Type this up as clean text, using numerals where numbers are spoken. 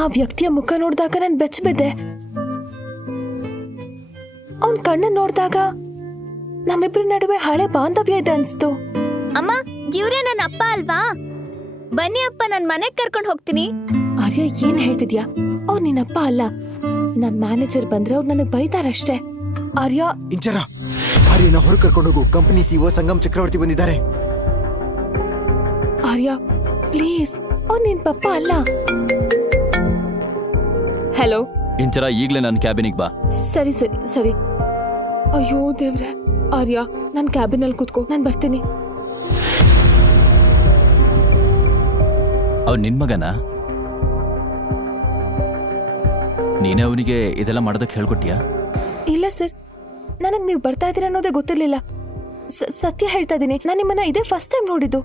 ಆ ವ್ಯಕ್ತಿಯ ಮುಖ ನೋಡಿದಾಗ ನಾನು ಬೆಚ್ಚಬಿದ್ದೆ. ಅವನ್ ಕಣ್ಣನ್ ನೋಡಿದಾಗ ನಮ್ಮಿಬ್ರ ನಡುವೆ ಹಳೆ ಬಾಂಧವ್ಯ ಇದೆ ಅನ್ಸ್ತು. ಅಮ್ಮ, ಇವ್ರೇ ನನ್ನ ಅಪ್ಪ ಅಲ್ವಾ? ಬನ್ನಿ ಅಪ್ಪ, ನನ್ ಮನೆಗ್ ಕರ್ಕೊಂಡು ಹೋಗ್ತೀನಿ. ಆರ್ಯ, ಏನ್ ಹೇಳ್ತಿದ್ಯಾ? ಅವ್ರು ನಿನ್ನಪ್ಪ ಅಲ್ಲ. ನಮ್ ಮ್ಯಾನೇಜರ್ ಬಂದ್ರೆ ಅವ್ರು ನನಗ್ ಬೈತಾರಷ್ಟೇ. ಆರ್ಯ, ಇಂಚರ, ಆರ್ಯನ ಹೊರ ಕರ್ಕೊಂಡು ಹೋಗು. ಕಂಪನಿ ಸಿಒ ಸಂಗಮ್ ಚಕ್ರವರ್ತಿ ಬಂದಿದ್ದಾರೆ. ಆರ್ಯ ಪ್ಲೀಸ್, ಅವ್ರು ನಿನ್ ಪಪ್ಪ ಅಲ್ಲ. ಹಲೋ ಇಂಚರ, ಈಗ್ಲೇ ನನ್ನ ಕ್ಯಾಬಿನಿಗೆ ಬಾ. ಸರಿ ಸರಿ ಸರಿ. ಅಯ್ಯೋ ದೇವ್ರೆ. ಆರ್ಯ, ನನ್ ಕ್ಯಾಬಿನಲ್ಲಿ ಕೂತ್ಕೋ, ನಾನ್ ಬರ್ತೀನಿ. ಅವ್ನು ನಿನ್ ಮಗನ? ನೀನೇ ಅವನಿಗೆ ಇದೆಲ್ಲ ಮಾಡೋದಕ್ಕೆ ಹೇಳ್ಕೊಟ್ಟಿಯಾ? ಇಲ್ಲ ಸರ್, ನನಗ್ ನೀವು ಬರ್ತಾ ಇದ್ದೀರ ಅನ್ನೋದೇ ಗೊತ್ತಿರ್ಲಿಲ್ಲ. ಸತ್ಯ ಹೇಳ್ತಾ ಇದೀನಿ, ನಾನು ನಿಮ್ಮನ್ನ ಇದೇ ಫಸ್ಟ್ ಟೈಮ್ ನೋಡಿದ್ದು.